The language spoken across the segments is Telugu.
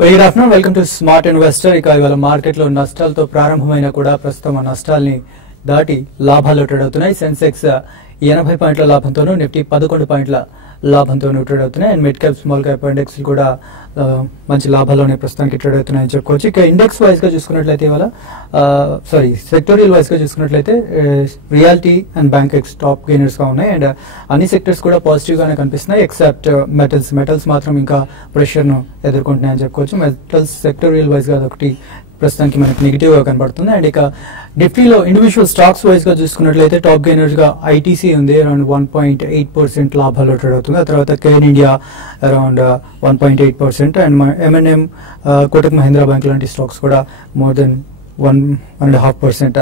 Good afternoon, welcome to smart investor. ఇక ఇవాళ మార్కెట్లో నష్టాలతో ప్రారంభమైన కూడా ప్రస్తుతం ఆ నష్టాల్ని దాటి లాభాలు ట్రేడ్ అవుతున్నాయి. సెన్సెక్స్ 80 పాయింట్ల లాభంతోనూ, నిఫ్టీ 11 పాయింట్ల లాభంతోనూ ట్రేడ్ అవుతున్నాయి. And mid cap small cap index కూడా మంచి లాభాల్లోనే ప్రస్తుతానికి ట్రేడ్ అవుతున్నాయని చెప్పుకోవచ్చు. ఇక ఇండెక్స్ వైజ్ గా చూసుకున్నట్లయితే ఇవాళ సెక్టోరియల్ వైజ్ గా చూసుకున్నట్లయితే reality and bank top gainers గా ఉన్నాయి. అండ్ అన్ని సెక్టర్స్ కూడా పాజిటివ్ గానే కనిపిస్తున్నాయి ఎక్సెప్ట్ మెటల్స్ మాత్రం ఇంకా ప్రెషర్ ను ఎదుర్కొంటున్నాయని చెప్పుకోవచ్చు. మెటల్స్ సెక్టోరియల్ వైజ్ గా అదొకటి ప్రస్తుతానికి మనకి నెగిటివ్ గా కనబడుతుంది. అండ్ ఇక నిఫ్టీలో ఇండివిజువల్ స్టాక్స్ వైజ్ గా చూసుకున్నట్లయితే టాప్ గెయినర్స్ గా ఐటీసీ ఉంది, అరౌండ్ 1.8% లాభాల్లో ట్రేడ్ అవుతుంది. ఆ తర్వాత Kane India around 1.8%, and M&M, Kotak Mahindra bank లాంటి స్టాక్స్ కూడా మోర్ దెన్ 1.5%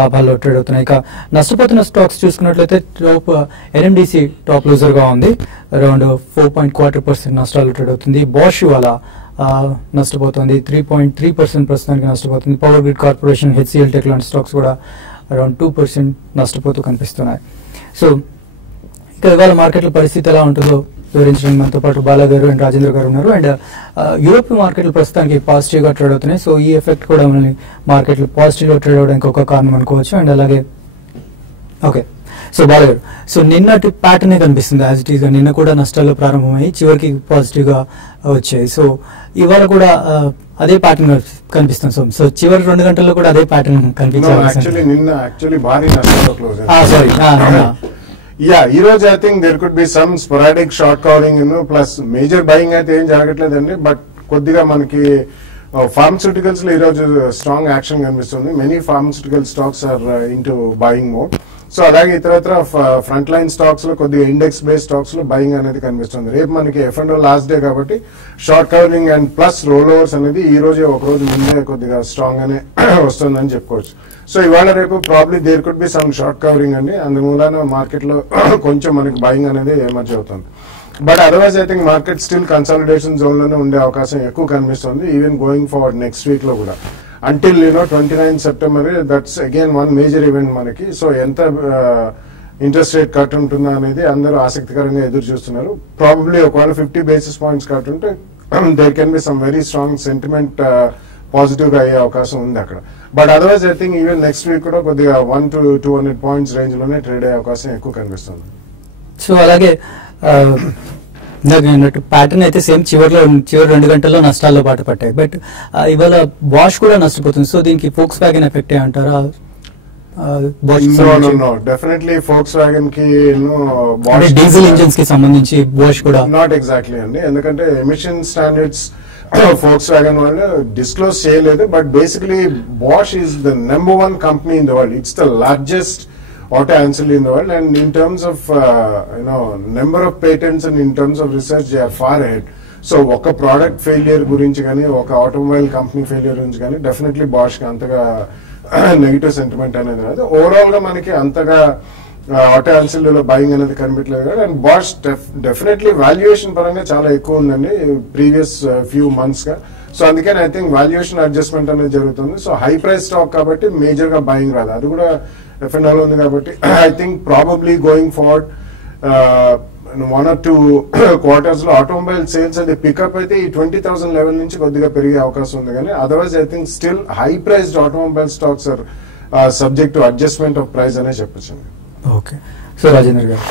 లాభాల్లో ట్రేడ్ అవుతున్నాయి. ఇక నష్టపోతున్న స్టాక్స్ చూసుకున్నట్లయితే టాప్ ఎన్ఎండిసి టాప్ లూజర్ గా ఉంది, అరౌండ్ 4.25% నష్టాలు ట్రేడ్ అవుతుంది. బాష్ ఇవాళ నష్టపోతుంది, 3.3% ప్రస్తుతానికి నష్టపోతుంది. Power grid corporation, HCL tech లాంటి స్టాక్స్ కూడా అరౌండ్ 2% నష్టపోతూ కనిపిస్తున్నాయి. సో ఇక ఇవాళ మార్కెట్ల పరిస్థితి ఎలా ఉంటుందో వివరించడానికి మనతో పాటు బాలా గారు అండ్ రాజేంద్ర గారు ఉన్నారు. అండ్ యూరోప్ మార్కెట్లు ప్రస్తుతానికి పాజిటివ్ గా ట్రేడ్ అవుతున్నాయి. సో ఈ ఎఫెక్ట్ కూడా మనల్ని మార్కెట్లు పాజిటివ్ గా ట్రేడ్ అవడానికి ఒక కారణం అనుకోవచ్చు. అండ్ అలాగే ఓకే, సో బాలా గారు, సో నిన్నటి ప్యాటర్నే కనిపిస్తుంది యాజ్ ఇట్ ఈస్ గా. నిన్న కూడా నష్టాల్లో ప్రారంభమై చివరికి పాజిటివ్ గా వచ్చాయి. సో ఇవాళ కూడా అదే ప్యాటర్న్ కనిపిస్తుంది. సో చివరి 2 గంటల్లో కూడా అదే ప్యాటర్న్ కనిపించాలి. ఈ రోజు I think there could be some sporadic short covering plus major buying అయితే ఏం జరగట్లేదండి. బట్ కొద్దిగా మనకి ఫార్మస్యూటికల్స్ లో ఈ రోజు స్ట్రాంగ్ యాక్షన్ కనిపిస్తుంది. Many pharmaceutical stocks are into buying mode. So అలాగే ఇతరత్ర ఫ్రంట్ లైన్ స్టాక్స్ లో కొద్దిగా ఇండెక్స్ బేస్డ్ స్టాక్స్ లో బయింగ్ అనేది కనిపిస్తుంది. రేపు మనకి F&O లాస్ట్ డే కాబట్టి short covering and plus roll overs అనేది ఈ రోజే ఒక రోజు ముందే కొద్దిగా స్ట్రాంగ్ గానే వస్తుందని చెప్పుకోవచ్చు. సో ఇవాళ రేపు probably there could be some short covering అండి, అందుమూలన మార్కెట్ లో కొంచెం మనకి బయింగ్ అనేది ఎమర్జ్ అవుతుంది. But otherwise I think market still consolidation zone లోనే ఉండే అవకాశం ఎక్కువ కనిపిస్తుంది, even going forward next week లో కూడా. Until 29 September that's again one major event మనకి. సో ఎంత ఇంట్రెస్ట్ రేట్ కట్ ఉంటుందా అనేది అందరూ ఆసక్తికరంగా ఎదురు చూస్తున్నారు. ప్రాబబ్లీ ఒకవేళ 50 basis points కట్ ఉంటే there can be some very strong sentiment positive గా అయ్యే అవకాశం ఉంది అక్కడ. But otherwise I think even next week కూడా కొద్దిగా 100 to 200 points రేంజ్ లోనే ట్రేడ్ అయ్యే అవకాశం ఎక్కువ కనిపిస్తుంది. సో అలాగే ప్యాటర్న్ అయితే సేమ్ చివరి 2 గంటల్లో నష్టాల్లో పాటు పట్టాయి. బట్ ఇవాళ బాష్ కూడా నష్టపోతుంది. సో దీనికి ఫోక్స్ వ్యాగన్ ఎఫెక్ట్ అంటారా? డెఫినెట్లీ ఫోక్స్ వ్యాగన్ కి డీజిల్ ఇంజిన్స్ కి సంబంధించి బాష్ కూడా నాట్ ఎగ్జాక్ట్లీ అండి, ఎందుకంటే ఎమిషన్ స్టాండర్డ్స్ ఫోక్స్ వ్యాగన్ వాళ్ళు డిస్క్లోజ్ చేయలేదు. But basically Bosch is the number 1 company in the world. It's the largest auto ancillary in the world, and in terms of number of patents and in terms of research they are far ahead. So oka product failure gurinchi gaani oka automobile company failure gurinchi gaani definitely Bosch ki antaga negative sentiment anedi radu. Overall ga manaki antaga auto ancillary lo buying anedi kanipitలేదు కదా. And Bosch definitely valuation paranga chaala ekku undandi previous few months ga. So అందుకని ఐ థింక్ వాల్యుయేషన్ అడ్జస్ట్మెంట్ అనేది జరుగుతుంది. సో హై ప్రైస్ స్టాక్ కాబట్టి మేజర్ గా బయింగ్ రాదు, అది కూడా F&O ఉంది కాబట్టి I think probably going forward 1 or 2 quarters లో ఆటోమొబైల్ సేల్స్ అది పికప్ అయితే ఈ 20,000 లెవెల్ నుంచి కొద్దిగా పెరిగే అవకాశం ఉంది. కానీ otherwise I think still high priced automobile stocks are subject to adjustment of price అనే చెప్పచ్చు. ఓకే, సో రాజేంద్ర గారు,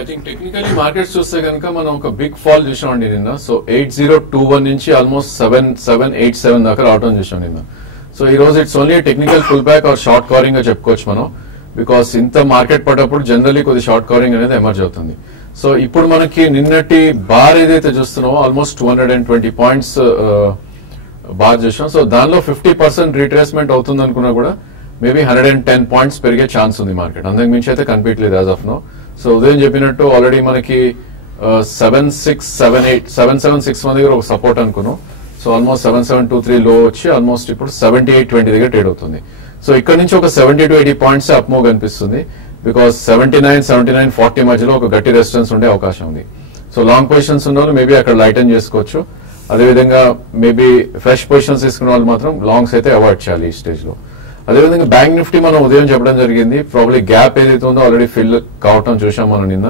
ఐ థింక్ టెక్నికల్లీ మార్కెట్స్ చూస్తే కనుక మనం ఒక బిగ్ ఫాల్ చూసామండి నిన్న. సో 8021 నుంచి ఆల్మోస్ట్ 7787 దాకా రావడం చూసాం నిన్న. సో ఈ రోజు it's only technical pull back or short covering గా చెప్పుకోవచ్చు మనం, బికాస్ ఇంత మార్కెట్ పడ్డప్పుడు జనరల్లీ కొద్ది షార్ట్ కవరింగ్ అనేది ఎమర్జ్ అవుతుంది. సో ఇప్పుడు మనకి నిన్నటి బార్ ఏదైతే చూస్తున్నామో ఆల్మోస్ట్ 220 పాయింట్స్ బార్ చూసాం. సో దానిలో 50% రీట్రేస్మెంట్ అవుతుంది అనుకున్నా కూడా మేబీ 110 పాయింట్స్ పెరిగే ఛాన్స్ ఉంది మార్కెట్. అంతకు మించి అయితే కనిపించలేదు యాజ్ ఆఫ్ నో. సో ఉదయం చెప్పినట్టు ఆల్రెడీ మనకి 7761 దగ్గర ఒక సపోర్ట్ అనుకున్నాం. సో ఆల్మోస్ట్ 7723 లో వచ్చి ఆల్మోస్ట్ ఇప్పుడు 7820 దగ్గర ట్రేడ్ అవుతుంది. సో ఇక్కడ నుంచి ఒక 70 to 80 పాయింట్స్ అప్ మూవ్ కనిపిస్తుంది, బికాస్ 79-40 మధ్యలో ఒక గట్టి రెసిస్టెన్స్ ఉండే అవకాశం ఉంది. సో లాంగ్ పొజిషన్స్ ఉన్న వాళ్ళు మేబీ అక్కడ లైటన్ చేసుకోవచ్చు. అదేవిధంగా మేబీ ఫ్రెష్ పొజిషన్స్ తీసుకున్న వాళ్ళు మాత్రం లాంగ్స్ అయితే అవాయిడ్ చేయాలి ఈ స్టేజ్ లో. అదేవిధంగా బ్యాంక్ నిఫ్టీ మనం ఉదయం చెప్పడం జరిగింది, ప్రాబ్లీ గ్యాప్ ఏదైతే ఉందో ఆల్రెడీ ఫిల్ కావటం చూసాం మనం నిన్న.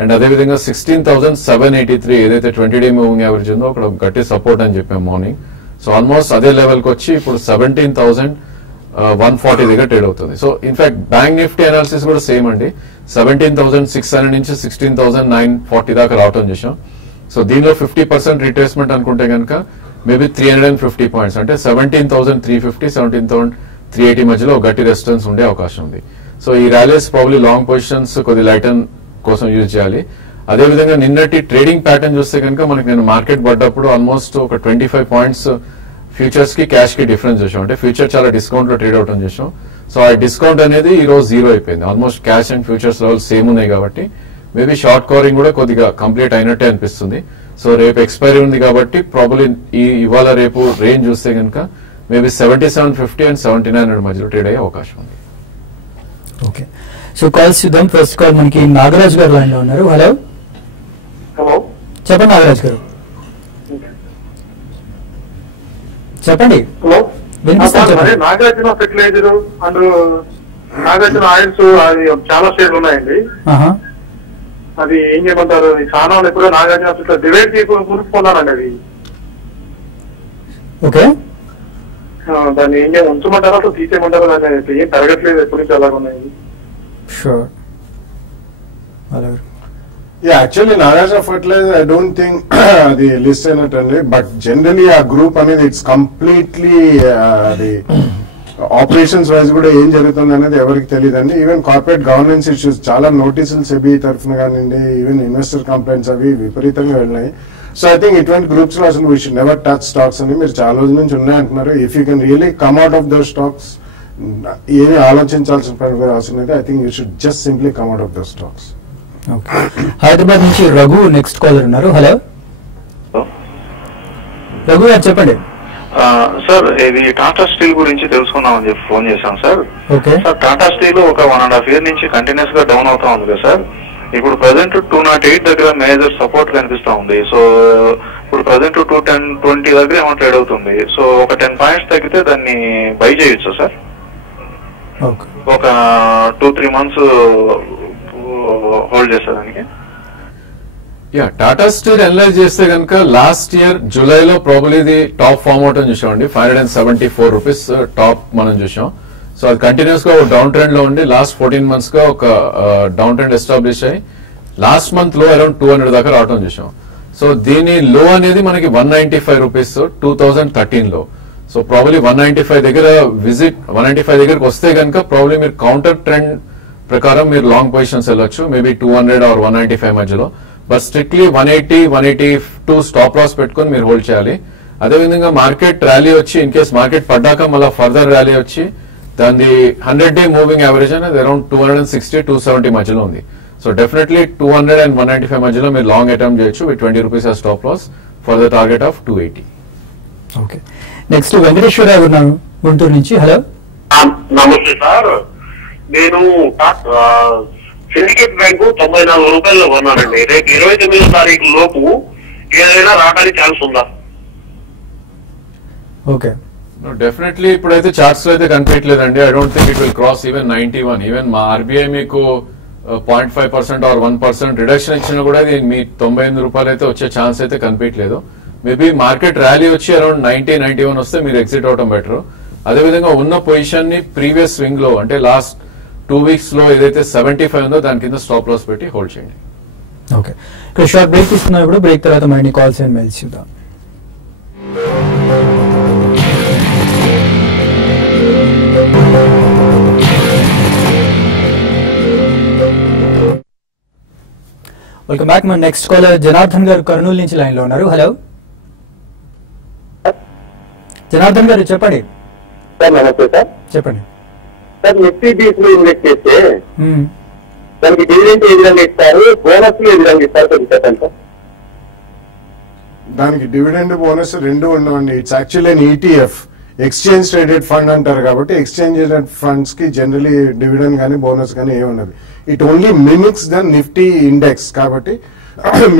అండ్ అదేవిధంగా 16,783 ఏదైతే 20-day మూవింగ్ యావరేజ్ ఉందో అక్కడ గట్టి సపోర్ట్ అని చెప్పాం మార్నింగ్. సో ఆల్మోస్ట్ అదే లెవెల్ కి వచ్చి ఇప్పుడు 17,140 దగ్గర ట్రేడ్ అవుతుంది. So in fact bank Nifty analysis కూడా సేమ్ అండి. 17,600 నుంచి 16,940 దాకా రావటం చేసాం. సో దీనిలో 50% రిట్రేస్మెంట్ అనుకుంటే కనుక మేబీ 350 పాయింట్స్ అంటే 17,350 17,380 మధ్యలో గట్టి రెసిస్టెన్స్ ఉండే అవకాశం ఉంది. సో ఈ ర్యాలీస్ ప్రాబ్లీ లాంగ్ పొజిషన్స్ కొద్ది లైటన్ కోసం యూజ్ చేయాలి. అదేవిధంగా నిన్నటి ట్రేడింగ్ ప్యాటర్న్ చూస్తే కనుక మనకి నేను మార్కెట్ పడ్డప్పుడు ఆల్మోస్ట్ ఒక 25 పాయింట్స్ ఫ్యూచర్స్ కి క్యాష్ కి డిఫరెన్స్ చేసాం. అంటే ఫ్యూచర్ చాలా డిస్కౌంట్ లో ట్రేడ్ అవటం చేసాం. సో ఆ డిస్కౌంట్ అనేది ఈ రోజు జీరో అయిపోయింది. Almost cash and futures level same ఉన్నాయి కాబట్టి మేబీ షార్ట్ కవరింగ్ కూడా కొద్దిగా కంప్లీట్ అయినట్టే అనిపిస్తుంది. సో రేపు ఎక్స్పైరీ ఉంది కాబట్టి ప్రాబ్లీ ఇవాళ రేపు రేంజ్ చూస్తే కనుక మేబీ 7750 అండ్ 7900 మధ్యలో ట్రేడ్ అయ్యే అవకాశం ఉంది. ఓకే, సో కాల్స్ చూద్దాం. ఫస్ట్ కాల్ మనకి నాగరాజ్ గారు లైన్ లో ఉన్నారు. హలో హలో, చెప్పండి నాగరాజ్ గారు, చెప్పండి. హలో, వినిపిస్తుంది, చెప్పండి. Nagarjuna fertiliser and Nagarjuna oils అది చాలా షేర్లు ఉన్నాయండి. ఆహా, అది ఏం చేయమంటారు? ఈ సామాన్లు ఎప్పుడో నాగార్జున ఫెర్టిలైజర్ డివైడ్ చేయకుండా కొనుక్కున్నానండి. అది ఓకే, దాన్ని ఏం చేయ ఉంచమంటారా అసలు తీసేయమంటారా? దాన్ని ఏం తరగట్లేదు, ఎప్పటి నుంచి అలాగ ఉన్నాయి. షూర్. అలాగే actually Nagarjuna fertiliser I don't think అది లిస్ట్ అయినట్టండి. బట్ జనరలీ ఆ గ్రూప్ అనేది ఇట్స్ కంప్లీట్లీ అది ఆపరేషన్స్ వైజ్ కూడా ఏం జరుగుతుంది అనేది ఎవరికి తెలియదండి. ఈవెన్ కార్పొరేట్ గవర్నెన్స్ ఇష్యూస్ చాలా నోటీసులు సెబీ తరఫున కానివ్వండి, ఈవెన్ ఇన్వెస్టర్ కంప్లైంట్స్ అవి విపరీతంగా వెళ్ళినాయి. సో ఐ థింక్ ఇటువంటి గ్రూప్స్ లో అసలు we should never touch stocks అని మీరు చాలా రోజుల నుంచి ఉన్నాయంటున్నారు. If you can really come out of those stocks, ఏమి ఆలోచించాల్సిన అవసరం లేదు. I think you should just simply come out of those stocks. Okay, Hyderabad నుంచి రఘు నెక్స్ట్ కాలర్ ఉన్నారు. హలో రఘు గారు, చెప్పండి. సార్, ఇది టాటా స్టీల్ గురించి తెలుసుకుందామని చెప్పి ఫోన్ చేశాం sir. Okay sir, Tata steel ఒక 1.5 year నుంచి కంటిన్యూస్ గా డౌన్ అవుతా ఉంది కదా సార్. ఇప్పుడు ప్రజెంట్ 208 దగ్గర మేజర్ సపోర్ట్ కనిపిస్తా ఉంది. సో ఇప్పుడు ప్రజెంట్ 210-20 దగ్గర ఏమో ట్రేడ్ అవుతుంది. సో ఒక 10 పాయింట్స్ తగ్గితే దాన్ని బై చేయొచ్చు సార్. ఓకే, ఒక 2-3 months హోల్డ్ చేసేదానికి. యా, టాటా స్టీల్ అనలైజ్ చేస్తే కనుక లాస్ట్ ఇయర్ జూలైలో ప్రాబ్లీ ఇది టాప్ ఫామ్ అవుట్ అని చూసామండి. 574 రూపీస్ టాప్ మనం చూసాం. సో అది కంటిన్యూస్ గా ఒక డౌన్ ట్రెండ్ లో ఉండి లాస్ట్ 14 months గా ఒక డౌన్ ట్రెండ్ ఎస్టాబ్లిష్ అయ్యి లాస్ట్ మంత్ లో అరౌండ్ 200 దాకా రావటం చూసాం. సో దీని లో అనేది మనకి 195 రూపీస్ 2013 లో. సో ప్రాబ్లీ 195 దగ్గర 195 దగ్గరకు వస్తే కనుక ప్రాబ్లీ మీరు కౌంటర్ ట్రెండ్ ప్రకారం మీరు లాంగ్ పొజిషన్స్ వెళ్ళొచ్చు, మేబీ 200 or 195 మధ్యలో. బట్ స్ట్రిక్ట్లీ 180-182 స్టాప్ లాస్ పెట్టుకుని మీరు హోల్డ్ చేయాలి. అదేవిధంగా మార్కెట్ ర్యాలీ వచ్చి ఇన్ కేస్ మార్కెట్ పడ్డాక మళ్ళీ ఫర్దర్ ర్యాలీ వచ్చి దాని 100-day మూవింగ్ యావరేజ్ అనేది అరౌండ్ 260-270 మధ్యలో ఉంది. సో డెఫినెట్లీ 200 and 195 మధ్యలో మీరు లాంగ్ అటెంప్ట్ చేయొచ్చు with 20 rupees stop loss for the target of 280. Okay, next Venkateswararao ఉన్నారు గుంటూరు నుంచి. హలో నమస్తే సార్, నేను సిండికేట్ బ్యాంకు 94 రూపాయల్లో కొన్నానండి. రేపు 29వ తారీఖు లోపు ఏదైనా రావడానికి ఛాన్స్ ఉందా? ఓకే, డెఫినెట్లీ ఇప్పుడైతే చార్ట్స్ లో అయితే కనిపించలేదండి. I don't think it will cross even 91. Even మా ఆర్బీఐ మీకు 0.5% or 1% రిడక్షన్ ఇచ్చినా కూడా ఇది మీ 98 రూపాయలు అయితే వచ్చే ఛాన్స్ అయితే కనిపించలేదు. మేబీ మార్కెట్ ర్యాలీ వచ్చి అరౌండ్ 90-91 వస్తే మీరు ఎగ్జిట్ అవడం బెటర్. అదేవిధంగా ఉన్న పొజిషన్ ని ప్రీవియస్ స్వింగ్ లో అంటే లాస్ట్ 2 weeks లో ఏదైతే 75 ఉందో దాని కింద స్టాప్ లాస్ పెట్టి హోల్డ్ చేయండి. ఓకే, ఇక్కడ షార్ట్ బ్రేక్ తీసుకున్నా కూడా బ్రేక్ తర్వాత మరిన్ని కాల్స్ అండ్ మెయిల్స్ చూద్దాం. Welcome back. మన నెక్స్ట్ కాలర్ జనార్దన్ గారు కర్నూలు నుంచి లైన్ లో ఉన్నారు. హలో జనార్దన్ గారు, చెప్పండి. సార్ నమస్తే సార్. చెప్పండి సార్, నిఫ్టీ బీస్ లో ఇన్వెస్ట్ చేస్తే దానికి డివిడెంట్ ఏ విధంగా ఇస్తారు, బోనస్ ఏ విధంగా ఇస్తారు కొంచెం చెప్పండి సార్. దానికి డివిడెండ్ బోనస్ రెండు ఉండవండి. It's actually an ETF, exchange traded fund అంటారు కాబట్టి ఎక్స్చేంజ్ ట్రేడెడ్ ఫండ్స్ కి జనరలీ డివిడెండ్ కానీ బోనస్ కానీ ఏమి ఉండదు. It only mimics the Nifty index కాబట్టి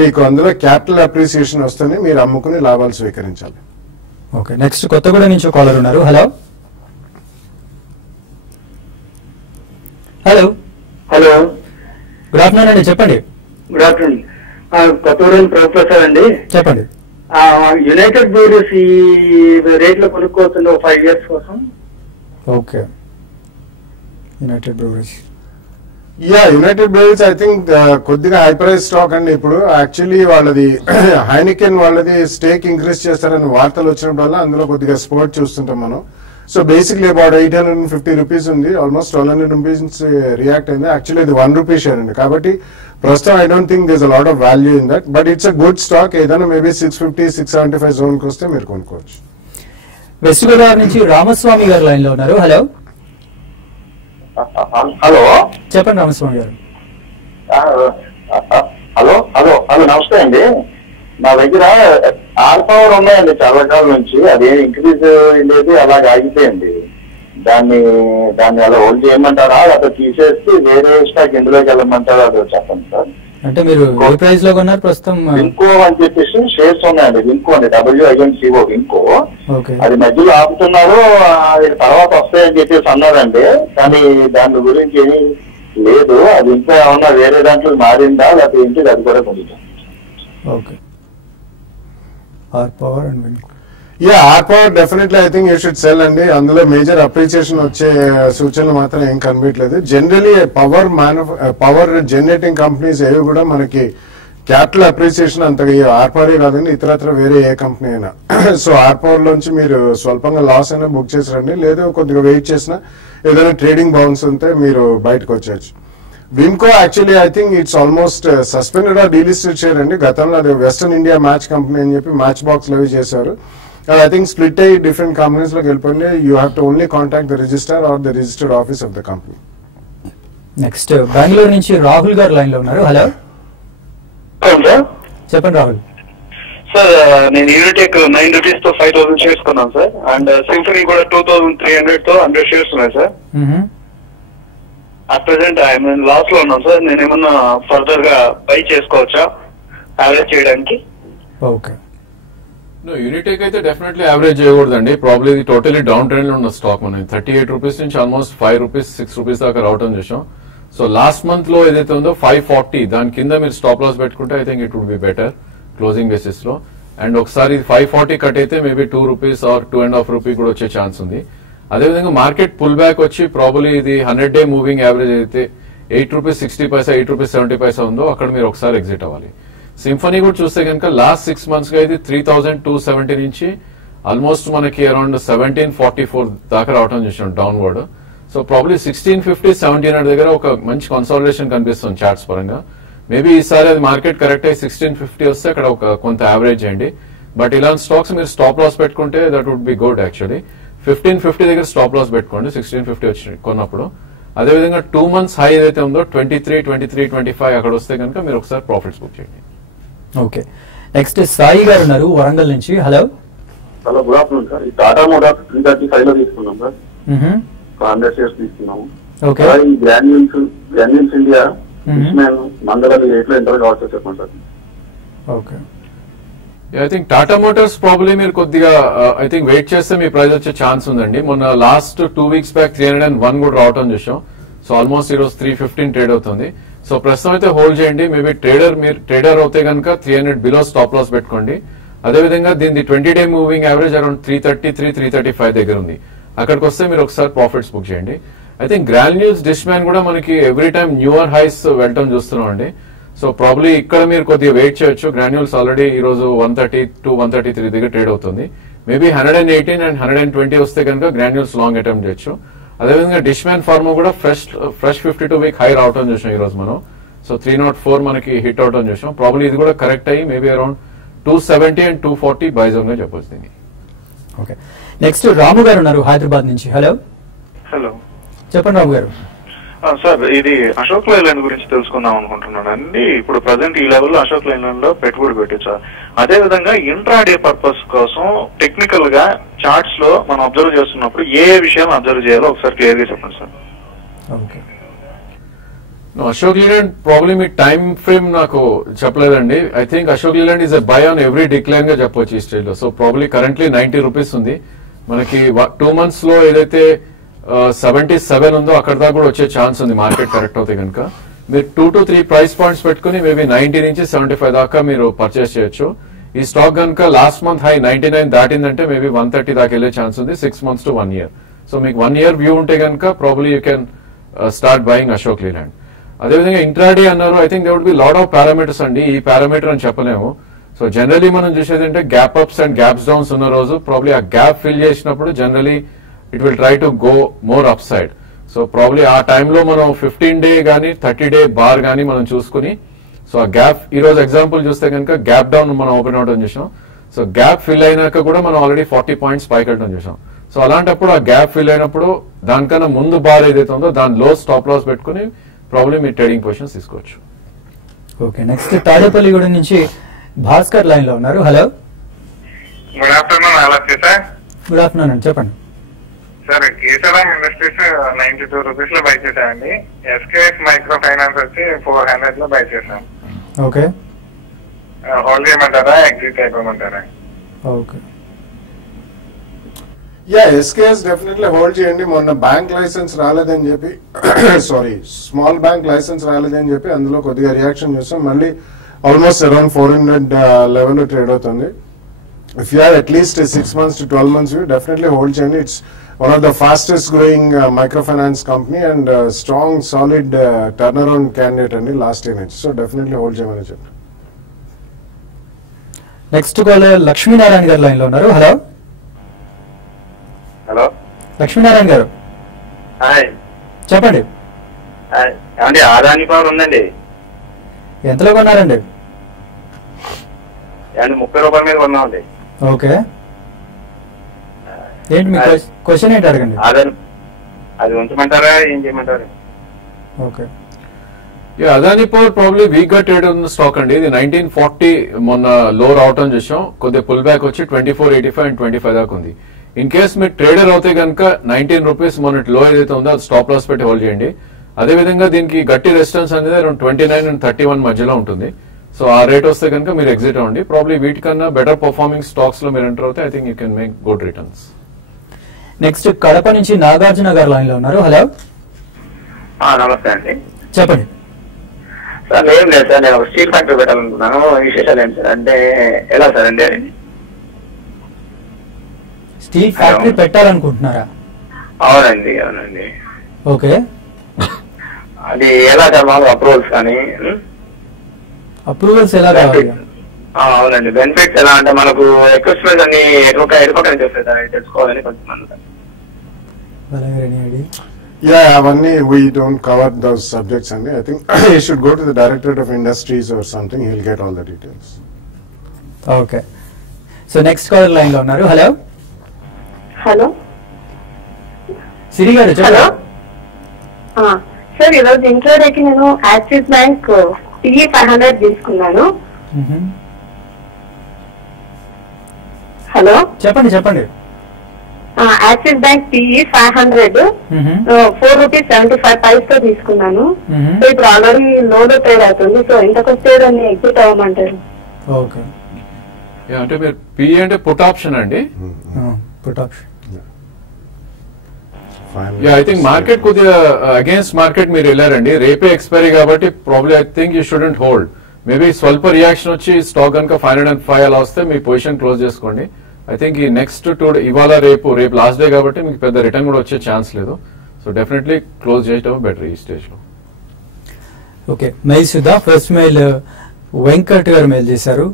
మీకు అందులో క్యాపిటల్ అప్రిసియేషన్ వస్తేనే మీరు అమ్ముకుని లాభాలు స్వీకరించాలి. ఓకే, నెక్స్ట్ కొత్తగూడ నుంచి కాలర్ ఉన్నారు. హలో హలో గుడ్ ఆఫ్టర్నూన్ అండి, చెప్పండి. Good afternoon. కొత్తగూడెం ప్రభుప్రసాద్ అండి. చెప్పండి. యునైటెడ్ బ్రూవరీస్ ఈ రేట్ లో కొనుక్కోవచ్చు 5 years కోసం. Okay, United breweries. United breweries I think కొద్దిగా హై ప్రైస్ స్టాక్ అండి. ఇప్పుడు యాక్చువల్లీ వాళ్ళది హైనికెన్ వాళ్ళది స్టేక్ ఇంక్రీజ్ చేస్తారని వార్తలు వచ్చినప్పుడల్లా అందులో కొద్దిగా స్పోర్ట్ చూస్తుంటాం మనం. సో బేసిక్లీ అబౌట్ 850 రూపీస్ ఉంది, ఆల్మోస్ట్ 1200 రూపీస్ రియాక్ట్ అయింది. యాక్చువల్లీ ఇది 1 రూపీ షేర్ అండి. కాబట్టి ప్రస్తుతం I don't think this a lot of value in that, but it's a good stock. ఏదైనా మేబీ 650, 675 జోన్ కి వస్తే మీరు కొనుక్కోవచ్చు. వెస్ట్ గోదావరి నుంచి రామస్వామి గారు లైన్ లో ఉన్నారు. హలో హలో చెప్పండి రామస్వామి గారు. హలో హలో హలో నమస్తే అండి. నా దగ్గర ఆర్ పవర్ ఉన్నాయండి చాలా కాలం నుంచి. అదే ఇంక్రీజ్ లేదు, అలాగే ఆగిపోయింది. దాన్ని అలా హోల్డ్ చేయమంటారా, లేకపోతే తీసేసి వేరే స్టాక్ ఎందులోకి వెళ్ళమంటారా, అదో చెప్పండి సార్. అంటే మీరు ఏ ప్రైస్ లో కొన్నారు ప్రస్తుతం? వింకో అని చెప్పేసి షేర్స్ ఉన్నాయండి. వింకో అండి, WINCO వింకో. అది మధ్యలో ఆపుతున్నారు, తర్వాత వస్తాయని చెప్పేసి అన్నారండి. కానీ దాని గురించి ఏమీ లేదు. అది ఇంకా ఏమన్నా వేరే దాంట్లో మారిందా లేకపోతే ఏంటి, అది కూడా కొంచెం. Okay, R power and Wimco. R power definitely I think you should sell అండి. అందులో మేజర్ అప్రిసియేషన్ వచ్చే సూచనలు మాత్రం ఏం కనిపించలేదు. జనరలీ పవర్ జనరేటింగ్ కంపెనీస్ ఏవి కూడా మనకి క్యాపిటల్ అప్రిసియేషన్ అంతగా ఆర్ పవర్ కాదండి, ఇతరత్ర వేరే ఏ కంపెనీ అయినా. సో ఆర్ పవర్ లోంచి మీరు స్వల్పంగా లాస్ అయినా బుక్ చేసి రండి, లేదు కొద్దిగా వెయిట్ చేసినా ఏదైనా ట్రేడింగ్ బౌన్స్ ఉంటే మీరు బయటకు వచ్చేయచ్చు. Wimco actually I think it's almost suspended or delisted share అండి. గతంలో అది వెస్టర్న్ ఇండియా మ్యాచ్ కంపెనీ అని చెప్పి మ్యాచ్ బాక్స్ లవి చేశారు. ఐ థింక్ స్ప్లిట్ అయ్యి డిఫరెంట్ కంపెనీస్ లోకి వెళ్ళిపోయింది. You have to only contact the register or the registered office of the company. Next Bengaluru నుంచి రాహుల్ గారు లైన్ లో ఉన్నారు. హలో చెప్పండి రాహుల్. సార్ నేను యూనిటెక్ 9 రూపీస్ తో 5000 షేర్స్ కొన్నాను సార్. అండ్ సింఫనీ కూడా 2300 తో 100 షేర్స్ ఉన్నాయి sir. At present I mean loss లో ఉన్నాను సార్. నేను ఏమన్నా ఫర్దర్ గా బై చేసుకోవచ్చా యావరేజ్ చేయడానికి? ఓకే, యూనిటెక్ అయితే డెఫినెట్లీ యావరేజ్ చేయకూడదండి. ప్రాబ్లీ ఇది టోటలీ డౌన్ ట్రెండ్ లో ఉన్న స్టాక్. మనం 38 రూపీస్ నుంచి ఆల్మోస్ట్ 5 రూపీస్ 6 రూపీస్ దాకా రావడం చూసాం. సో లాస్ట్ మంత్ లో ఏదైతే ఉందో 540, దాని కింద మీరు స్టాప్ లాస్ పెట్టుకుంటే I think it would be better closing basis లో. అండ్ ఒకసారి 540 కట్ అయితే మేబీ 2 రూపీస్ ఆర్ 2.5 రూపీ కూడా వచ్చే ఛాన్స్ ఉంది. అదేవిధంగా మార్కెట్ పుల్ బ్యాక్ వచ్చి ప్రాబ్లీ ఇది 100-day మూవింగ్ యావరేజ్ అయితే 8 రూపీస్ 60 పైసా 8 రూపీస్ 70 పైసా ఉందో అక్కడ మీరు ఒకసారి ఎగ్జిట్ అవ్వాలి. సింఫనీ కూడా చూస్తే కనుక లాస్ట్ 6 months గా ఇది 3270 నుంచి ఆల్మోస్ట్ మనకి అరౌండ్ 1744 దాకా రావడం చూసాం డౌన్వర్డ్. సో ప్రాబ్లీ 1650, 1700 దగ్గర ఒక మంచి కన్సాలిడేషన్ కనిపిస్తుంది చార్ట్స్ పరంగా. మేబీ ఈసారి అది మార్కెట్ కరెక్ట్ అయ్యి 1650 వస్తే అక్కడ ఒక కొంత యావరేజ్ చేయండి. బట్ ఇలాంటి స్టాక్స్ మీరు స్టాప్ లాస్ పెట్టుకుంటే that would be good actually. 1550 దగ్గర స్టాప్ లాస్ పెట్టుకోండి 1650 వచ్చి కొన్నప్పుడు. అదేవిధంగా 2 months హై ఏదైతే ఉందో 23, 25 అక్కడ వస్తే కనుక మీరు ఒకసారి ప్రాఫిట్స్ బుక్ చేయండి. ఓకే, నెక్స్ట్ సాయి గారు ఉన్నారు వరంగల్ నుంచి. Hello hello good afternoon sir. ఈ టాటా మోటార్స్ 335 లో తీసుకున్నాం సార్. 100 షేర్స్ తీసుకున్నాము. ఈ గ్రాన్యూల్స్ ఇండియా మండలం రేట్లో ఎంత కావచ్చు చెప్పండి sir. Okay, I think Tata Motors probably మీరు కొద్దిగా ఐ థింక్ వెయిట్ చేస్తే మీ ప్రైస్ వచ్చే ఛాన్స్ ఉందండి. మొన్న లాస్ట్ 2 weeks బ్యాక్ 301 కూడా రావటం చూసాం. సో ఆల్మోస్ట్ ఈరోజు 315 ట్రేడ్ అవుతుంది. సో ప్రస్తుతం అయితే హోల్డ్ చేయండి. మేబీ ట్రేడర్ అవుతే కనుక 300 బిలో స్టాప్ లాస్ పెట్టుకోండి. అదేవిధంగా దీని 20-day మూవింగ్ యావరేజ్ అరౌండ్ 333, 335 దగ్గర ఉంది. అక్కడికి వస్తే మీరు ఒకసారి ప్రాఫిట్స్ బుక్ చేయండి. ఐ థింక్ గ్రాన్యూల్స్ డిష్మ్యాన్ కూడా మనకి ఎవ్రీ టైమ్ న్యూయర్ హైస్ వెళ్ళటం చూస్తున్నాం అండి. సో ప్రాబ్లీ ఇక్కడ మీరు కొద్దిగా వెయిట్ చేయొచ్చు. గ్రాన్యూల్స్ ఆల్రెడీ ఈ రోజు 132, 133 దగ్గర ట్రేడ్ అవుతుంది. మేబీ 118 and 120 వస్తే కనుక గ్రాన్యూల్స్ లాంగ్ అటెంప్ట్ చేయొచ్చు. అదేవిధంగా డిష్మ్యాన్ ఫార్మా కూడా ఫ్రెష్ 52-week హై రావటం చూసాం ఈ రోజు మనం. సో 304 మనకి హిట్ అవటం చూసాం. ప్రాబ్లీ ఇది కూడా కరెక్ట్ అయ్యి maybe around 270 and 240 by zone గా చెప్పొచ్చు దీన్ని. ఓకే, నెక్స్ట్ రాము గారు ఉన్నారు హైదరాబాద్ నుంచి. హలో హలో చెప్పండి రాము గారు. సార్ ఇది అశోక్ లైలాండ్ గురించి తెలుసుకుందాం అనుకుంటున్నాను అండి. ఇప్పుడు ప్రజెంట్ ఈ లెవెల్లో అశోక్ లైలాండ్ లో పెట్టుబడి పెట్టచ్చు. అదే విధంగా ఇంట్రాడే పర్పస్ కోసం టెక్నికల్ గా చార్ట్స్ లో మనం అబ్జర్వ్ చేస్తున్నప్పుడు ఏ విషయాలు అబ్జర్వ్ చేయాలో ఒకసారి క్లియర్ గా చెప్పండి sir. Okay, Ashok Leyland probably మీ టైం ఫ్రేమ్ నాకు చెప్పలేదండి. I think Ashok Leyland is a buy on every decline గా చెప్పొచ్చు ఈ స్టేజ్ లో. సో ప్రాబ్లీ కరెంట్లీ 90 రూపీస్ ఉంది. మనకి 2 months లో ఏదైతే 77 ఉందో అక్కడ దాకా కూడా వచ్చే ఛాన్స్ ఉంది మార్కెట్ కరెక్ట్ అవుతే కనుక. మీరు 2 to 3 ప్రైస్ పాయింట్స్ పెట్టుకుని మేబీ 90 నుంచి 75 దాకా మీరు పర్చేస్ చేయొచ్చు. ఈ స్టాక్ కనుక లాస్ట్ మంత్ హై 99 దాటిందంటే మేబీ 130 దాకా వెళ్ళే ఛాన్స్ ఉంది 6 months to 1 year. సో మీకు 1 year వ్యూ ఉంటే కనుక probably you can start buying Ashok Leyland. అదేవిధంగా ఇంట్రాడే అన్నారు. I think they would be lot of parameters అండి. ఈ పారామీటర్ అని చెప్పలేము. సో జనరలీ మనం చూసేది అంటే gap ups and gaps downs ఉన్న రోజు ప్రాబ్లీ ఆ గ్యాప్ ఫిల్ చేసినప్పుడు generally it will try to go more up side. So probably ఆ టైంలో మనం 15-day కానీ 30-day బార్ కానీ మనం చూసుకుని సో ఆ గ్యాప్ ఈ రోజు ఎగ్జాంపుల్ చూస్తే కనుక గ్యాప్ డౌన్ మనం ఓపెన్ అవడం చూసాం. సో గ్యాప్ ఫిల్ అయినాక కూడా మనం ఆల్రెడీ 40 points పైకి వెళ్ళడం చూసాం. సో అలాంటప్పుడు ఆ గ్యాప్ ఫిల్ అయినప్పుడు దానికన్నా ముందు బార్ ఏదైతే ఉందో దాని లో స్టాప్ లాస్ పెట్టుకుని ప్రాబ్లమ్ మీ ట్రేడింగ్ పొజిషన్స్ తీసుకోవచ్చు. ఓకే, నెక్స్ట్ తాడేపల్లిగూడ నుంచి భాస్కర్ లైన్ లో ఉన్నారు. Hello, good afternoon. అలాగే సార్. గుడ్ ఆఫ్టర్నూన్ అండి, చెప్పండి. సార్ కేసరా ఇండస్ట్రీస్ 92 రూపీస్ లో బై చేశానండి. ఎస్కేఎస్ మైక్రో ఫైనాన్స్ వచ్చి 400 లో బై చేశాం. ఓకే, హోల్డ్ చేయమంటారా, ఎగ్జిట్ అయిపోమంటారా? Okay. Ya, SKS definitely hold చేయండి. మొన్న బ్యాంక్ లైసెన్స్ రాలేదని చెప్పి సారీ స్మాల్ బ్యాంక్ లైసెన్స్ రాలేదని చెప్పి అందులో కొద్దిగా రియాక్షన్ చూసాం. మళ్ళీ ఆల్మోస్ట్ అరౌండ్ 400 లెవెల్ ట్రేడ్ అవుతుంది. If you have at least 6 months to 12 months view definitely hold చేయండి. It's one of the fastest growing microfinance company and strong solid turnaround candidate and last year. So definitely hold చేయమని చెప్పండి. నెక్స్ట్ కాల్ లక్ష్మీనారాయణ గారు లైన్ లో ఉన్నారు. హలో, హలో లక్ష్మీనారాయణ గారు హాయ్. చెప్పండి. ఏమండి ఆదాని పవర్ ఉందండి, ఎంతలో కొన్నారండి? ఏమండి 30 రూపాయల మీద కొన్నామండి. ఓకే, ఏంటి మీ క్వశ్చన్ ఏంటి అడగండి. ఆదాని అది ఉంచమంటారా, ఏం చేయమంటారు? Okay, Adani power probably week గా ట్రేడ్ ఉన్న స్టాక్ అండి. ఇది 1940 మొన్న లో రావటం చూసాం. కొద్దిగా పుల్ బ్యాక్ వచ్చి 24.85 and 25 దాకా ఉంది. ఇన్ కేస్ మీరు ట్రేడర్ అవుతే కనుక 19 రూపీస్ మొన్నటి లో ఏదైతే ఉందో అది స్టాప్ లాస్ పెట్టి హోల్డ్ చేయండి. అదేవిధంగా దీనికి గట్టి రెసిస్టెన్స్ అనేది అరౌండ్ 29 and 31 మధ్యలో ఉంటుంది. సో ఆ రేట్ వస్తే కనుక మీరు ఎగ్జిట్ అవ్వండి. ప్రాబ్లీ వీటికన్నా బెటర్ పర్ఫార్మింగ్ స్టాక్స్ లో మీరు ఎంటర్ అవుతే I think you can make good returns. Next Kadapa నుంచి నాగార్జున గారు లైన్ లో ఉన్నారు. హలో, నమస్తే అండి, చెప్పండి. సార్ ఏం లేదు సార్, నేను ఒక స్టీల్ ఫ్యాక్టరీ పెట్టాలనుకున్నాను. విశేషాలు ఏంటి సార్, అంటే ఎలా సార్ అండి? స్టీల్ ఫ్యాక్టరీ పెట్టాలనుకుంటున్నారా? అవునండి అవునండి. ఓకే, అది ఎలా సార్, మాకు అప్రూవల్స్ కానీ అప్రూవల్స్ ఎలా కావాలి? అవునండి, బెనిఫిట్స్ ఎలా అంటే మనకు ఎక్విప్మెంట్స్ అన్ని ఎటుపక్క నుంచి వస్తాయి సార్, తెలుసుకోవాలని కొంచెం. Yeah, అవన్నీ we don't cover those subjects and I think you should go to the Directorate of Industries or something. He'll get all the details. Okay, so next caller line లో ఉన్నారు. హలో, హలో సిరి గారు హలో. చెప్పండి. సార్ ఈరోజు ఇంట్రోడేకి నేను యాక్సిస్ బ్యాంక్ టీఈ 500 తీసుకున్నాను. హలో, చెప్పండి చెప్పండి. యాక్సిస్ బ్యాంక్ టీఈ 500 4.75 తో తీసుకున్నాను. సో ఇప్పుడు ఆల్రెడీ లోలో ట్రేడ్ అవుతుంది. సో ఇంతకొస్తే దాన్ని ఎగ్జిట్ అవ్వమంటారు? ఓకే, అంటే మీరు పి అంటే పుట్ ఆప్షన్ అండి. Put option. I think market కొద్దిగా అగేన్స్ట్ మార్కెట్ మీరు వెళ్ళారండి. రేపే ఎక్స్పైరీ కాబట్టి probably I think you shouldn't hold. Maybe స్వల్ప రియాక్షన్ వచ్చి స్టాక్ కనుక 505 అలా వస్తే మీ పొజిషన్ క్లోజ్ చేసుకోండి. ఐ థింక్ ఈ నెక్స్ట్ 2 ఇవాళ రేపు లాస్ట్ డే కాబట్టి మీకు పెద్ద రిటర్న్ కూడా వచ్చే ఛాన్స్ లేదు. సో డెఫినెట్లీ క్లోజ్ చేయటం బెటర్ ఈ స్టేజ్ లో. ఓకే, మెయిల్ చూద్దాం. ఫస్ట్ మెయిల్ వెంకట్ గారు మెయిల్ చేశారు.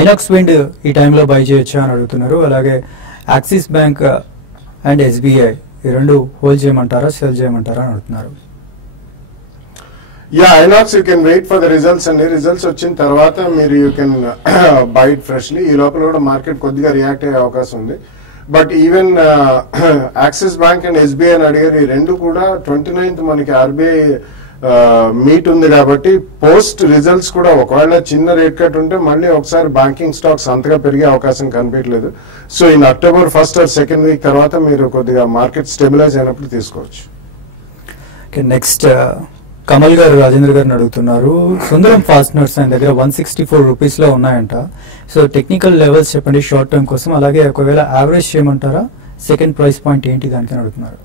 ఐనాక్స్ విండ్ ఈ టైంలో బై చేయొచ్చా అని అడుగుతున్నారు. అలాగే యాక్సిస్ బ్యాంక్ అండ్ ఎస్బీఐ ఈ రెండు హోల్డ్ చేయమంటారా, సెల్ చేయమంటారా అని అడుగుతున్నారు. Yeah, Inox you can wait for the results and the results వచ్చిన తర్వాత మీరు you can buy it freshly. ఈ లోపల కూడా మార్కెట్ కొద్దిగా రియాక్ట్ అయ్యే అవకాశం ఉంది. But even axis bank and SBI అని అడిగారు. ఈ రెండు కూడా 29th మనకి ఆర్బీఐ మీట్ ఉంది కాబట్టి పోస్ట్ రిజల్ట్స్ కూడా ఒకవేళ చిన్న రేట్ కట్ ఉంటే మళ్ళీ ఒకసారి బ్యాంకింగ్ స్టాక్స్ అంతగా పెరిగే అవకాశం కనిపించలేదు. So in October 1st or 2nd week తర్వాత మీరు కొద్దిగా మార్కెట్ స్టెబిలైజ్ అయినప్పుడు తీసుకోవచ్చు. నెక్స్ట్ కమల్ గారు రాజేంద్ర గారిని అడుగుతున్నారు. సుందరం ఫాస్ట్నర్స్ ఆయన దగ్గర 164 రూపీస్ లో ఉన్నాయంట. సో టెక్నికల్ లెవెల్స్ చెప్పండి షార్ట్ టర్మ్ కోసం. అలాగే ఒకవేళ యావరేజ్ చేయమంటారా, సెకండ్ ప్రైస్ పాయింట్ ఏంటి దానికి అడుగుతున్నారు.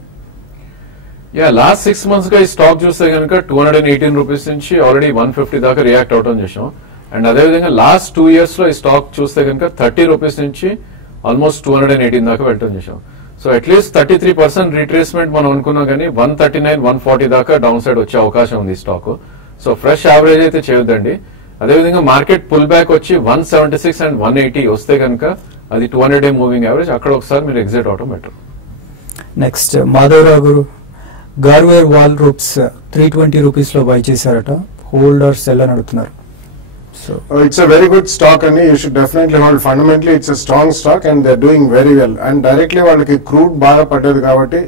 లాస్ట్ 6 months గా ఈ స్టాక్ చూస్తే కనుక 218 రూపీస్ నుంచి ఆల్రెడీ 150 దాకా రియాక్ట్ అవటం చేసాం. అండ్ అదేవిధంగా లాస్ట్ 2 years లో ఈ స్టాక్ చూస్తే కనుక 30 రూపీస్ నుంచి ఆల్మోస్ట్ 218 దాకా వెళ్ళటం చేసాం. సో అట్లీస్ట్ 33% రిట్రేస్మెంట్ మనం అనుకున్నాం కానీ 139, 140 దాకా డౌన్ సైడ్ వచ్చే అవకాశం ఉంది ఈ స్టాక్. సో ఫ్రెష్ యావరేజ్ అయితే చేయొద్దండి. అదేవిధంగా మార్కెట్ పుల్ బ్యాక్ వచ్చి 176 and 180 వస్తే కనుక అది 200-day మూవింగ్ యావరేజ్, అక్కడ ఒకసారి మీరు ఎగ్జిట్ అవటం better. Next Madhavarao garu Garware wall ropes 320 rupees లో బై చేశారట, హోల్డర్ సెల్ అని అడుగుతున్నారు. So it's a very good stock అండి, you should definitely hold. Fundamentally it's a strong stock and they are doing very well. And directly వాళ్ళకి క్రూడ్ బాగా పడ్డది కాబట్టి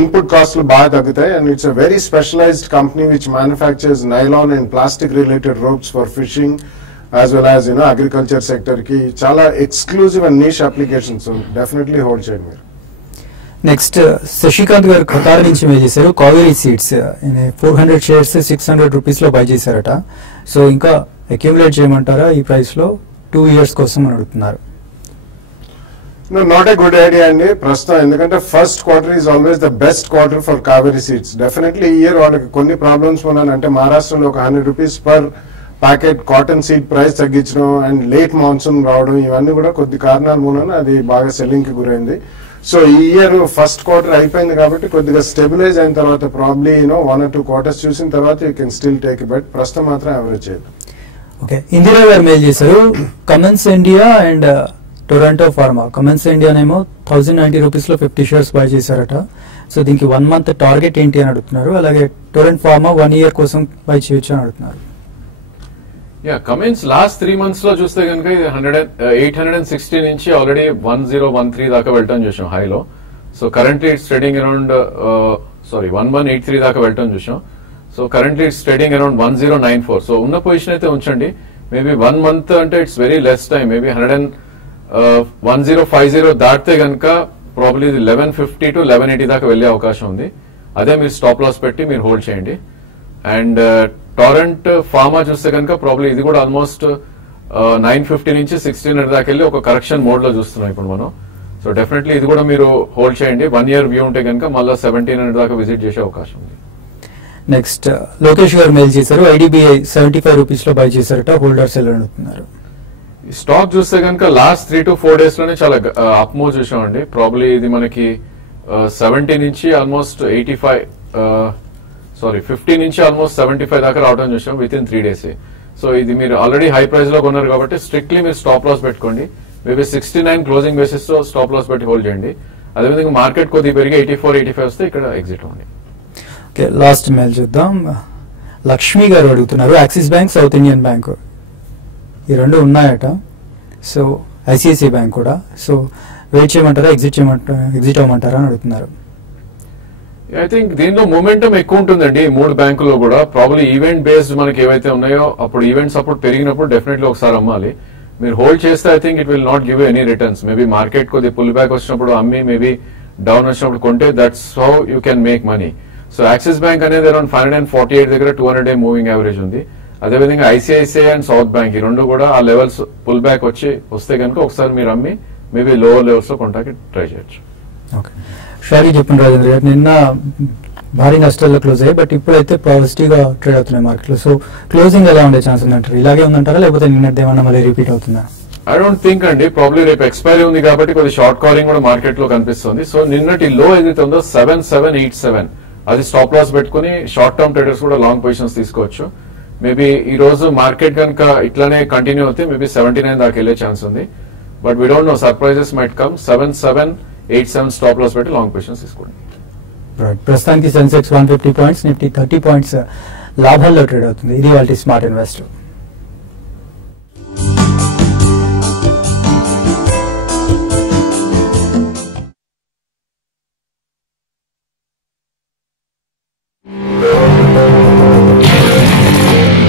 ఇన్పుట్ కాస్ట్లు బాగా తగ్గుతాయి. And it's a very specialised company which manufactures nylon and plastic related ropes for fishing as well as agriculture sector కి చాలా exclusive and niche applications. Definitely hold చేయండి మీరు. నెక్స్ట్ శశికాంత్ గారు ఖతార్ నుంచి బై చేశారు కావేరీ సీడ్స్ 400 షేర్స్ 600 రూపీస్ లో బై చేశారట. సో ఇంకా అక్యుములేట్ చేయమంటారా ఈ ప్రైస్ లో 2 years కోసం అని అడుగుతున్నారు. నాట్ ఏ గుడ్ ఐడియా అండి ప్రస్తుతం, ఎందుకంటే first quarter is always the best quarter for Kaveri seeds. Definitely ఈ ఇయర్ వాళ్ళకి కొన్ని ప్రాబ్లమ్స్ ఉన్నాను, అంటే మహారాష్ట్రలో ఒక 100 rupees per packet cotton seed price తగ్గించడం అండ్ లేట్ మాన్సూన్ రావడం, ఇవన్నీ కూడా కొద్ది కారణాల మూలన అది బాగా సెల్లింగ్ కి గురైంది. సో ఈ ఇయర్ ఫస్ట్ క్వార్టర్ అయిపోయింది కాబట్టి కొద్దిగా స్టెబిలైజ్ అయిన తర్వాత ప్రాబ్లీ 1 or 2 quarters చూసిన తర్వాత you can still take but ప్రస్తుతం మాత్రం యావరేజ్ చేయదు. ఓకే, ఇందిరా గారు మెయిల్ చేశారు Cummins India and Torrent pharma. Cummins ఇండియానేమో 1090 రూపీస్ లో 50 షేర్స్ బై చేశారట. సో దీనికి 1 month టార్గెట్ ఏంటి అని అడుగుతున్నారు. అలాగే టొరంటో ఫార్మా 1 year కోసం బై చేయొచ్చు అని అడుగుతున్నారు. కమెన్స్ లాస్ట్ 3 months లో చూస్తే కనుక 860 నుంచి ఆల్రెడీ 1013 దాకా వెళ్ళటం చూసాం హైలో. So currently it's trading around 1183 దాకా వెళ్ళటం చూసాం. So currently it's trading around 1094. So ఉన్న పొజిషన్ అయితే ఉంచండి. మేబీ 1 month అంటే it's very less time. Maybe 1050 దాటితే కనుక ప్రాబ్లీ 1150 to 1180 దాకా వెళ్లే అవకాశం ఉంది. అదే మీరు స్టాప్ లాస్ పెట్టి మీరు హోల్డ్ చేయండి. అండ్ టొరంట్ ఫార్మా చూస్తే కనుక ప్రాబ్లీ ఇది కూడా ఆల్మోస్ట్ 950 నుంచి 1600 దాకా వెళ్ళి ఒక కరెక్షన్ మోడ్ లో చూస్తున్నాం ఇప్పుడు మనం. సో డెఫినెట్లీ ఇది కూడా మీరు హోల్డ్ చేయండి. 1 year వ్యూ ఉంటే కనుక మళ్ళీ 1700 దాకా విజిట్ చేసే అవకాశం ఉంది. నెక్స్ట్ లోకేష్ గారు మెయిల్ చేశారు ఐడిబిఐ 75 రూపీస్ లో బై చేశారట, హోల్డర్ సెల్ అడుగుతున్నారు. ఈ స్టాక్ చూస్తే కనుక లాస్ట్ 3 to 4 days లోనే చాలా అప్ మూవ్ చూసామండి. ప్రాబ్లీ ఇది మనకి 70 నుంచి ఆల్మోస్ట్ 50 నుంచి ఆల్మోస్ట్ 75 దాకా రావడం చూసాం విత్ ఇన్ 3 days. సో ఇది మీరు ఆల్రెడీ హై ప్రైస్ లో కొన్నారు కాబట్టి స్ట్రిక్ట్లీ మీరు స్టాప్ లాస్ పెట్టుకోండి. మేబీ 69 క్లోజింగ్ బేసిస్ తో స్టాప్ లాస్ పెట్టి హోల్డ్ చేయండి. అదేవిధంగా మార్కెట్ కొద్దిగా పెరిగి 84-85 వస్తే ఇక్కడ ఎగ్జిట్ అవ్వండి. ఓకే, లాస్ట్ మెయిల్ చూద్దాం. లక్ష్మి గారు అడుగుతున్నారు axis bank, south Indian bank ఈ రెండు ఉన్నాయట. సో ఐసిఐసిఐ బ్యాంక్ కూడా. సో వెయిట్ చేయమంటారా, ఎగ్జిట్ అవ్వమంటారా అని అడుగుతున్నారు. ఐ థింక్ దీనిలో మొమెంటం ఎక్కువ ఉంటుందండి 3 బ్యాంకుల్లో కూడా. ప్రాబ్లీ ఈవెంట్ బేస్డ్ మనకి ఏవైతే ఉన్నాయో అప్పుడు ఈవెంట్స్ అప్పుడు పెరిగినప్పుడు డెఫినెట్లీ ఒకసారి అమ్మాలి. మీరు హోల్డ్ చేస్తే I think it will not give any returns. Maybe market కొద్దిగా పుల్ బ్యాక్ వచ్చినప్పుడు అమ్మి మేబీ డౌన్ వచ్చినప్పుడు కొంటే that's how you can make money. So axis bank అనేది అరౌండ్ 548 దగ్గర 200-day మూవింగ్ యావరేజ్ ఉంది. అదేవిధంగా ఐసిఐసిఐ అండ్ సౌత్ బ్యాంక్ ఈ రెండు కూడా ఆ లెవెల్స్ పుల్ బ్యాక్ వస్తే కనుక ఒకసారి మీరు అమ్మి మేబీ లోవర్ లెవెల్స్ లో కొంటాకి ట్రై చేయొచ్చు. ఓకే, షారీ చెప్పండి రాజేంద్ర గారు. నిన్న భారీ నష్టాల్లో క్లోజ్ అయ్యాయి, బట్ ఇప్పుడైతే పాజిటివ్ గా ట్రేడ్ అవుతున్నాయి మార్కెట్ లో. సో క్లోజింగ్ ఎలా ఉండే ఛాన్స్ ఉందంటారు? ఇలాగే ఉందంటారా లేకపోతే నిన్నటి ఏమన్నా మళ్ళీ రిపీట్ అవుతుందా? ఐ డోంట్ థింక్ అండి. ప్రాబ్లీ రేపు ఎక్స్పైరీ ఉంది కాబట్టి కొద్ది షార్ట్ కాలింగ్ కూడా మార్కెట్ లో కనిపిస్తుంది. సో నిన్నటి లో ఏదైతే ఉందో 7787 అది స్టాప్ లాస్ పెట్టుకుని షార్ట్ టర్మ్ ట్రేడర్స్ కూడా లాంగ్ పొజిషన్స్ తీసుకోవచ్చు. మేబీ ఈ రోజు మార్కెట్ కనుక ఇట్లానే కంటిన్యూ అవుతే మేబీ 79 దాకా వెళ్లే ఛాన్స్ ఉంది. But we don't know, surprises might come. 7787 stop loss పెట్టి లాంగ్ పొజిషన్స్ తీసుకోండి. ప్రస్తుతానికి సెన్సెక్స్ 150 పాయింట్స్, నిఫ్టీ 30 పాయింట్స్ లాభాల్లో ట్రేడ్ అవుతుంది. ఇది వాళ్ళ స్మార్ట్ ఇన్వెస్టర్.